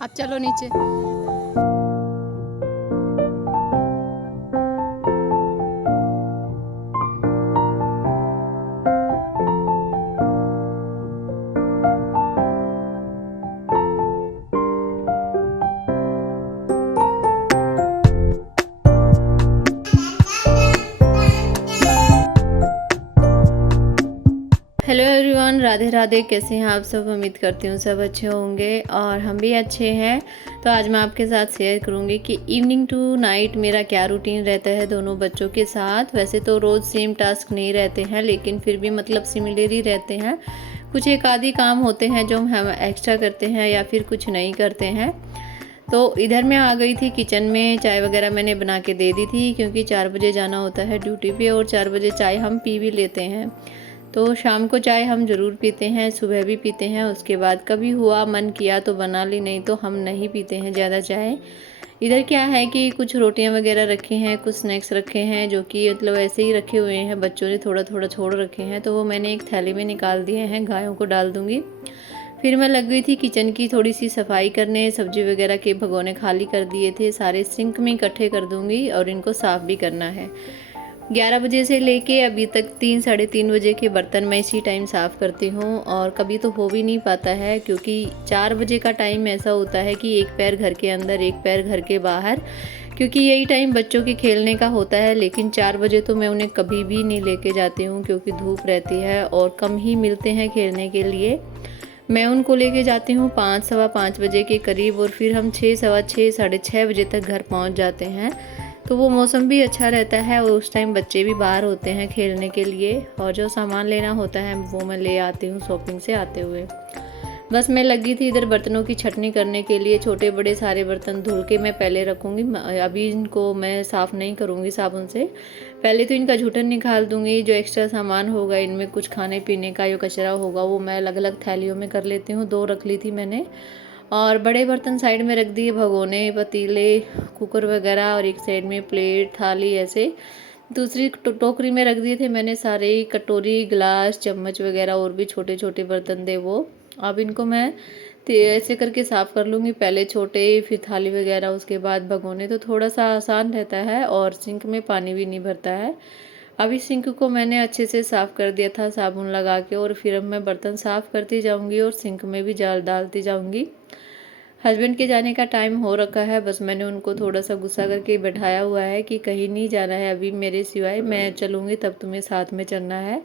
आप चलो नीचे। Hello everyone, Radhe Radhe. कैसे हैं आप सब? उम्मीद करती हूँ सब अच्छे होंगे और हम भी अच्छे हैं। तो आज मैं आपके साथ शेयर करूँगी कि इवनिंग टू नाइट मेरा क्या रूटीन रहता है दोनों बच्चों के साथ। वैसे तो रोज़ सेम टास्क नहीं रहते हैं, लेकिन फिर भी मतलब सिमिलर ही रहते हैं। कुछ एक आदि काम होते हैं जो हम एक्स्ट्रा करते हैं या फिर कुछ नहीं करते हैं। तो इधर मैं आ गई थी किचन में। चाय वगैरह मैंने बना के दे दी थी, क्योंकि 4 बजे जाना होता है ड्यूटी पे और 4 बजे चाय हम पी भी लेते हैं। तो शाम को चाय हम ज़रूर पीते हैं, सुबह भी पीते हैं। उसके बाद कभी हुआ मन किया तो बना ली, नहीं तो हम नहीं पीते हैं ज़्यादा चाय। इधर क्या है कि कुछ रोटियां वगैरह रखी हैं, कुछ स्नैक्स रखे हैं, जो कि मतलब ऐसे ही रखे हुए हैं। बच्चों ने थोड़ा थोड़ा छोड़ रखे हैं, तो वो मैंने एक थैली में निकाल दिए हैं, गायों को डाल दूँगी। फिर मैं लग गई थी किचन की थोड़ी सी सफाई करने। सब्जी वगैरह के भगोने खाली कर दिए थे, सारे सिंक में इकट्ठे कर दूँगी और इनको साफ़ भी करना है। 11 बजे से लेके अभी तक 3 साढ़े 3 बजे के बर्तन मैं इसी टाइम साफ़ करती हूँ, और कभी तो हो भी नहीं पाता है, क्योंकि 4 बजे का टाइम ऐसा होता है कि एक पैर घर के अंदर एक पैर घर के बाहर, क्योंकि यही टाइम बच्चों के खेलने का होता है। लेकिन 4 बजे तो मैं उन्हें कभी भी नहीं लेके जाती हूँ, क्योंकि धूप रहती है और कम ही मिलते हैं खेलने के लिए। मैं उनको लेके जाती हूँ 5 सवा 5 बजे के करीब, और फिर हम 6 सवा 6 साढ़े 6 बजे तक घर पहुँच जाते हैं। तो वो मौसम भी अच्छा रहता है और उस टाइम बच्चे भी बाहर होते हैं खेलने के लिए, और जो सामान लेना होता है वो मैं ले आती हूँ शॉपिंग से आते हुए। बस मैं लगी थी इधर बर्तनों की छटनी करने के लिए। छोटे बड़े सारे बर्तन धुल के मैं पहले रखूँगी। अभी इनको मैं साफ़ नहीं करूँगी साबुन से। पहले तो इनका झूठन निकाल दूँगी। जो एक्स्ट्रा सामान होगा इनमें, कुछ खाने पीने का जो कचरा होगा, वो मैं अलग अलग थैलियों में कर लेती हूँ। 2 रख ली थी मैंने, और बड़े बर्तन साइड में रख दिए, भगोने, पतीले, कुकर वगैरह, और एक साइड में प्लेट, थाली, ऐसे दूसरी टोकरी में रख दिए थे मैंने सारे कटोरी, गिलास, चम्मच वगैरह, और भी छोटे छोटे बर्तन थे वो। अब इनको मैं ऐसे करके साफ़ कर लूँगी। पहले छोटे, फिर थाली वगैरह, उसके बाद भगोने। तो थोड़ा सा आसान रहता है और सिंक में पानी भी नहीं भरता है। अभी सिंक को मैंने अच्छे से साफ़ कर दिया था साबुन लगा के, और फिर अब मैं बर्तन साफ़ करती जाऊँगी और सिंक में भी जाल डालती जाऊँगी। हस्बैंड के जाने का टाइम हो रखा है, बस मैंने उनको थोड़ा सा गुस्सा करके बैठाया हुआ है कि कहीं नहीं जाना है अभी मेरे सिवाय, मैं चलूँगी तब तुम्हें साथ में चलना है।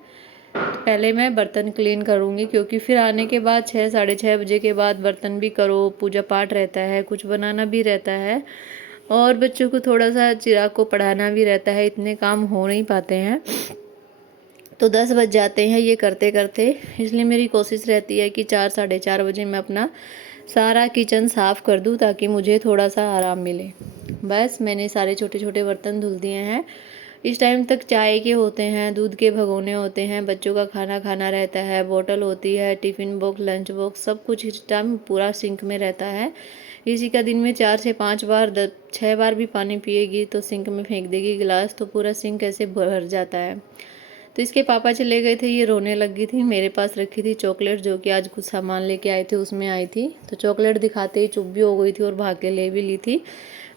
पहले मैं बर्तन क्लीन करूँगी, क्योंकि फिर आने के बाद 6 साढ़े 6 बजे के बाद बर्तन भी करो, पूजा पाठ रहता है, कुछ बनाना भी रहता है, और बच्चों को थोड़ा सा चिराग को पढ़ाना भी रहता है। इतने काम हो नहीं पाते हैं, तो 10 बज जाते हैं ये करते करते। इसलिए मेरी कोशिश रहती है कि 4 साढ़े 4 बजे मैं अपना सारा किचन साफ़ कर दूँ, ताकि मुझे थोड़ा सा आराम मिले। बस मैंने सारे छोटे छोटे बर्तन धुल दिए हैं। इस टाइम तक चाय के होते हैं, दूध के भगोने होते हैं, बच्चों का खाना खाना रहता है, बोतल होती है, टिफ़िन बॉक्स, लंच बॉक्स, सब कुछ इस टाइम पूरा सिंक में रहता है। इसी का दिन में 4 से 5 बार 6 बार भी पानी पिएगी तो सिंक में फेंक देगी गिलास, तो पूरा सिंक ऐसे भर जाता है। तो इसके पापा चले गए थे, ये रोने लगी थी। मेरे पास रखी थी चॉकलेट, जो कि आज कुछ सामान लेके आए थे उसमें आई थी। तो चॉकलेट दिखाते ही चुप भी हो गई थी और भाग के ले भी ली थी।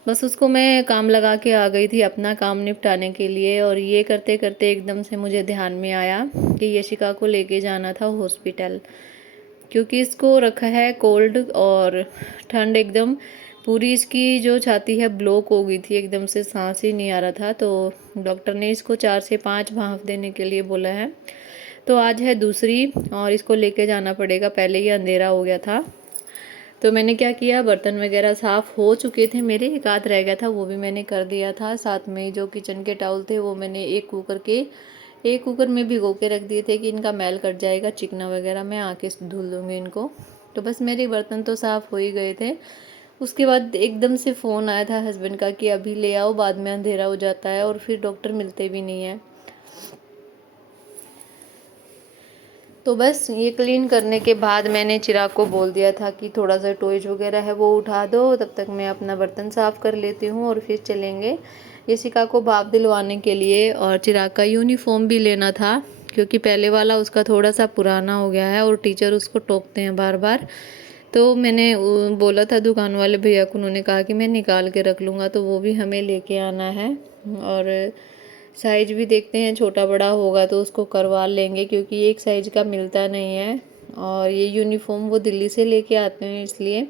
बस उसको मैं काम लगा के आ गई थी अपना काम निपटाने के लिए, और ये करते करते एकदम से मुझे ध्यान में आया कि यशिका को लेके जाना था हॉस्पिटल, क्योंकि इसको रखा है कोल्ड, और ठंड एकदम पूरी इसकी जो छाती है ब्लॉक हो गई थी, एकदम से सांस ही नहीं आ रहा था। तो डॉक्टर ने इसको 4 से 5 भांप देने के लिए बोला है। तो आज है दूसरी, और इसको लेके जाना पड़ेगा। पहले ही अंधेरा हो गया था। तो मैंने क्या किया, बर्तन वगैरह साफ़ हो चुके थे मेरे, एक आध रह गया था, वो भी मैंने कर दिया था। साथ में जो किचन के टावल थे वो मैंने एक कुकर में भिगो के रख दिए थे कि इनका मैल कट जाएगा, चिकना वगैरह मैं आके धुल दूँगी इनको। तो बस मेरे बर्तन तो साफ़ हो ही गए थे। उसके बाद एकदम से फ़ोन आया था हस्बैंड का कि अभी ले आओ, बाद में अंधेरा हो जाता है, और फिर डॉक्टर मिलते भी नहीं हैं। तो बस ये क्लीन करने के बाद मैंने चिराग को बोल दिया था कि थोड़ा सा टॉयज वगैरह है वो उठा दो, तब तक मैं अपना बर्तन साफ़ कर लेती हूँ और फिर चलेंगे यशिका को भाप दिलवाने के लिए। और चिराग का यूनिफॉर्म भी लेना था, क्योंकि पहले वाला उसका थोड़ा सा पुराना हो गया है और टीचर उसको टोकते हैं बार बार। तो मैंने बोला था दुकान वाले भैया को, उन्होंने कहा कि मैं निकाल के रख लूँगा, तो वो भी हमें लेके आना है। और साइज़ भी देखते हैं, छोटा बड़ा होगा तो उसको करवा लेंगे, क्योंकि एक साइज़ का मिलता नहीं है। और ये यूनिफ़ॉर्म वो दिल्ली से लेके आते हैं, इसलिए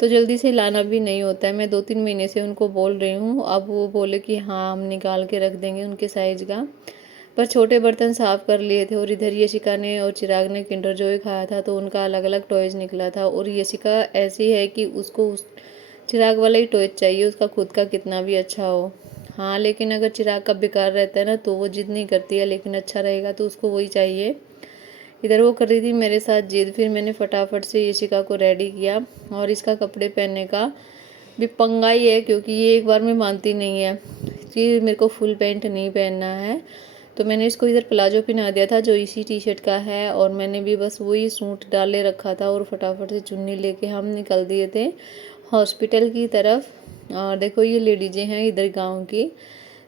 तो जल्दी से लाना भी नहीं होता है। मैं 2-3 महीने से उनको बोल रही हूँ, अब वो बोले कि हाँ हम निकाल के रख देंगे उनके साइज़ का। पर छोटे बर्तन साफ़ कर लिए थे, और इधर यशिका ने और चिराग ने किंडर जॉय खाया था, तो उनका अलग अलग टॉयज़ निकला था। और यशिका ऐसी है कि उसको उस चिराग वाला ही टॉय चाहिए, उसका खुद का कितना भी अच्छा हो। हाँ, लेकिन अगर चिराग का बेकार रहता है ना, तो वो जिद नहीं करती है, लेकिन अच्छा रहेगा तो उसको वही चाहिए। इधर वो कर रही थी मेरे साथ जिद, फिर मैंने फटाफट से यशिका को रेडी किया। और इसका कपड़े पहनने का भी पंगा ही है, क्योंकि ये एक बार में मानती नहीं है कि मेरे को फुल पैंट नहीं पहनना है। तो मैंने इसको इधर प्लाजो पहना दिया था, जो इसी टी शर्ट का है, और मैंने भी बस वही सूट डाले रखा था, और फटाफट से चुन्नी लेके हम निकल दिए थे हॉस्पिटल की तरफ। और देखो ये लेडीजें हैं इधर गांव की,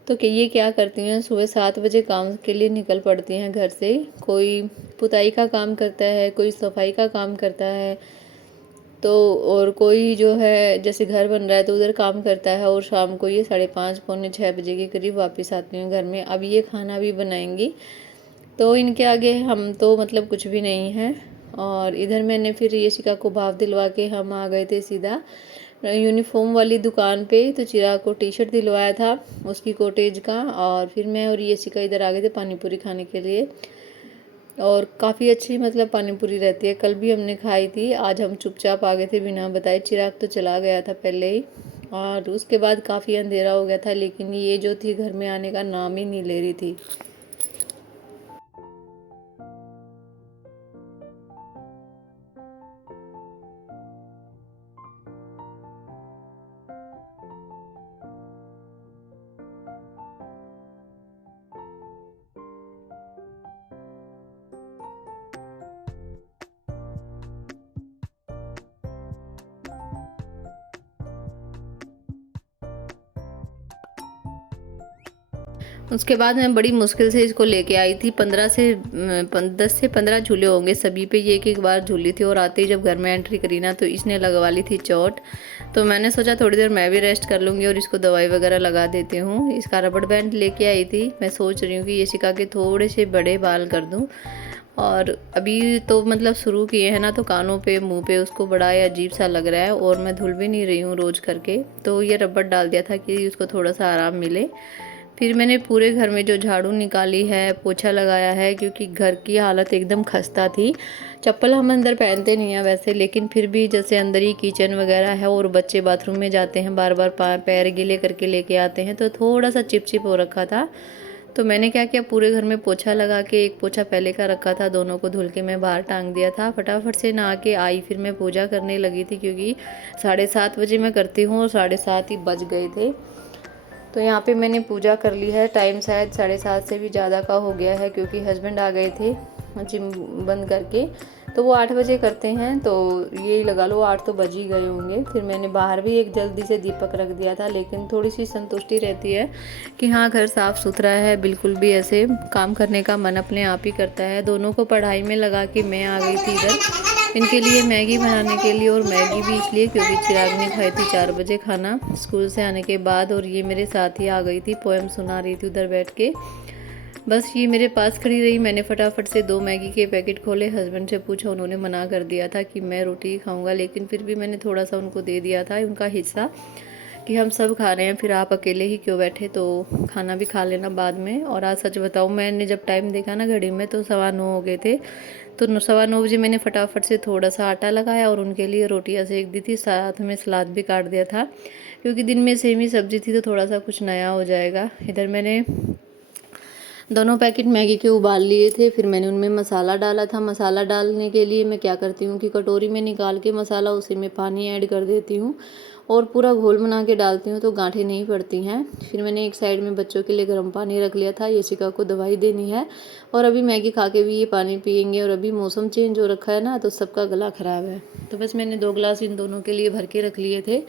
तो कि ये क्या करती हैं, सुबह 7 बजे काम के लिए निकल पड़ती हैं घर से। कोई पुताई का काम करता है, कोई सफाई का काम करता है, तो और कोई जो है जैसे घर बन रहा है तो उधर काम करता है। और शाम को ये 5:30 पौने 6 बजे के करीब वापस आती हैं घर में। अब ये खाना भी बनाएंगी, तो इनके आगे हम तो मतलब कुछ भी नहीं है। और इधर मैंने फिर यशिका को भाव दिलवा के हम आ गए थे सीधा यूनिफॉर्म वाली दुकान पे। तो चिराग को टी शर्ट दिलवाया था उसकी कोटेज का, और फिर मैं और यशिका इधर आ गए थे पानी पूरी खाने के लिए। और काफ़ी अच्छी मतलब पानी पूरी रहती है, कल भी हमने खाई थी। आज हम चुपचाप आ गए थे बिना बताए, चिराग तो चला गया था पहले ही। और उसके बाद काफ़ी अंधेरा हो गया था, लेकिन ये जो थी घर में आने का नाम ही नहीं ले रही थी। उसके बाद मैं बड़ी मुश्किल से इसको लेके आई थी। 10 से 15 झूले होंगे सभी पे, ये एक एक बार झूली थी। और आते ही जब घर में एंट्री करी ना, तो इसने लगवा ली थी चोट। तो मैंने सोचा थोड़ी देर मैं भी रेस्ट कर लूँगी और इसको दवाई वगैरह लगा देती हूँ। इसका रबड़ बैंड लेके आई थी। मैं सोच रही हूँ कि यशिका के थोड़े से बड़े बाल कर दूँ। और अभी तो मतलब शुरू किए हैं ना, तो कानों पे मुंह पे उसको बड़ा अजीब सा लग रहा है, और मैं धुल भी नहीं रही हूँ रोज़ करके। तो ये रबड़ डाल दिया था कि उसको थोड़ा सा आराम मिले। फिर मैंने पूरे घर में जो झाड़ू निकाली है, पोछा लगाया है, क्योंकि घर की हालत एकदम खस्ता थी। चप्पल हम अंदर पहनते नहीं हैं वैसे, लेकिन फिर भी जैसे अंदर ही किचन वगैरह है, और बच्चे बाथरूम में जाते हैं बार बार पैर गीले करके लेके आते हैं, तो थोड़ा सा चिपचिप हो रखा था। तो मैंने क्या किया, पूरे घर में पोछा लगा के, एक पोछा पहले का रखा था, दोनों को धुल के मैं बाहर टांग दिया था। फटाफट से नहा के आई, फिर मैं पूजा करने लगी थी, क्योंकि 7:30 बजे मैं करती हूँ और 7:30 ही बज गए थे। तो यहाँ पे मैंने पूजा कर ली है। टाइम शायद 7:30 से भी ज़्यादा का हो गया है, क्योंकि हस्बैंड आ गए थे जिम बंद करके। तो वो 8 बजे करते हैं, तो यही लगा लो 8 तो बज ही गए होंगे। फिर मैंने बाहर भी एक जल्दी से दीपक रख दिया था, लेकिन थोड़ी सी संतुष्टि रहती है कि हाँ घर साफ़ सुथरा है। बिल्कुल भी ऐसे काम करने का मन अपने आप ही करता है। दोनों को पढ़ाई में लगा के मैं आ गई थी इधर इनके लिए मैगी बनाने के लिए। और मैगी भी इसलिए क्योंकि चिराग ने खाई थी 4 बजे खाना स्कूल से आने के बाद, और ये मेरे साथ ही आ गई थी, पोएम सुना रही थी उधर बैठ के। बस ये मेरे पास खड़ी रही। मैंने फटाफट से 2 मैगी के पैकेट खोले, हस्बैंड से पूछा, उन्होंने मना कर दिया था कि मैं रोटी ही खाऊंगा, लेकिन फिर भी मैंने थोड़ा सा उनको दे दिया था उनका हिस्सा, कि हम सब खा रहे हैं, फिर आप अकेले ही क्यों बैठे, तो खाना भी खा लेना बाद में। और आज सच बताऊँ, मैंने जब टाइम देखा ना घड़ी में, तो 9:15 हो गए थे। तो 9:15 बजे मैंने फटाफट से थोड़ा सा आटा लगाया और उनके लिए रोटियां सेक दी थी, साथ में सलाद भी काट दिया था, क्योंकि दिन में सेम ही सब्जी थी, तो थोड़ा सा कुछ नया हो जाएगा। इधर मैंने दोनों पैकेट मैगी के उबाल लिए थे, फिर मैंने उनमें मसाला डाला था। मसाला डालने के लिए मैं क्या करती हूँ कि कटोरी में निकाल के मसाला, उसी में पानी ऐड कर देती हूँ और पूरा घोल बना के डालती हूँ, तो गांठें नहीं पड़ती हैं। फिर मैंने एक साइड में बच्चों के लिए गर्म पानी रख लिया था, यशिका को दवाई देनी है, और अभी मैगी खा के भी ये पानी पियेंगे। और अभी मौसम चेंज हो रखा है ना, तो सबका गला ख़राब है, तो बस मैंने 2 गिलास इन दोनों के लिए भर के रख लिए थे।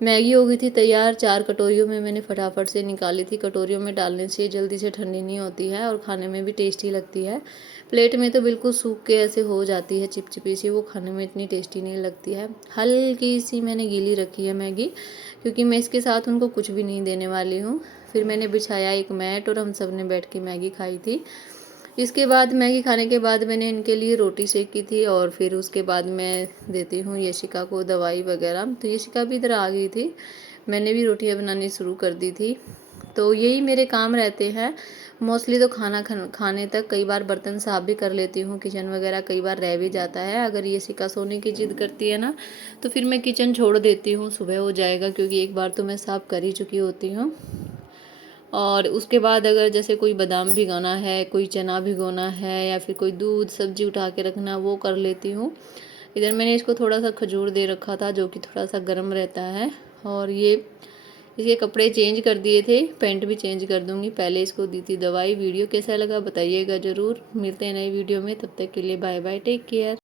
मैगी हो गई थी तैयार, 4 कटोरियों में मैंने फटाफट से निकाली थी। कटोरियों में डालने से जल्दी से ठंडी नहीं होती है और खाने में भी टेस्टी लगती है। प्लेट में तो बिल्कुल सूख के ऐसे हो जाती है चिपचिपी सी, वो खाने में इतनी टेस्टी नहीं लगती है। हल्की सी मैंने गीली रखी है मैगी, क्योंकि मैं इसके साथ उनको कुछ भी नहीं देने वाली हूँ। फिर मैंने बिछाया एक मैट और हम सब ने बैठ के मैगी खाई थी। इसके बाद मैगी खाने के बाद मैंने इनके लिए रोटी सेकी थी और फिर उसके बाद मैं देती हूँ यशिका को दवाई वगैरह। तो यशिका भी इधर आ गई थी, मैंने भी रोटियां बनानी शुरू कर दी थी। तो यही मेरे काम रहते हैं मोस्टली। तो खाने तक कई बार बर्तन साफ़ भी कर लेती हूँ, किचन वगैरह कई बार रह भी जाता है। अगर यशिका सोने की जिद करती है ना, तो फिर मैं किचन छोड़ देती हूँ, सुबह हो जाएगा, क्योंकि एक बार तो मैं साफ़ कर ही चुकी होती हूँ। और उसके बाद अगर जैसे कोई बादाम भिगोना है, कोई चना भिगोना है, या फिर कोई दूध सब्जी उठा के रखना, वो कर लेती हूँ। इधर मैंने इसको थोड़ा सा खजूर दे रखा था, जो कि थोड़ा सा गर्म रहता है। और ये इसके कपड़े चेंज कर दिए थे, पैंट भी चेंज कर दूँगी। पहले इसको दी थी दवाई। वीडियो कैसा लगा बताइएगा ज़रूर। मिलते हैं नई वीडियो में, तब तक के लिए बाय बाय, टेक केयर।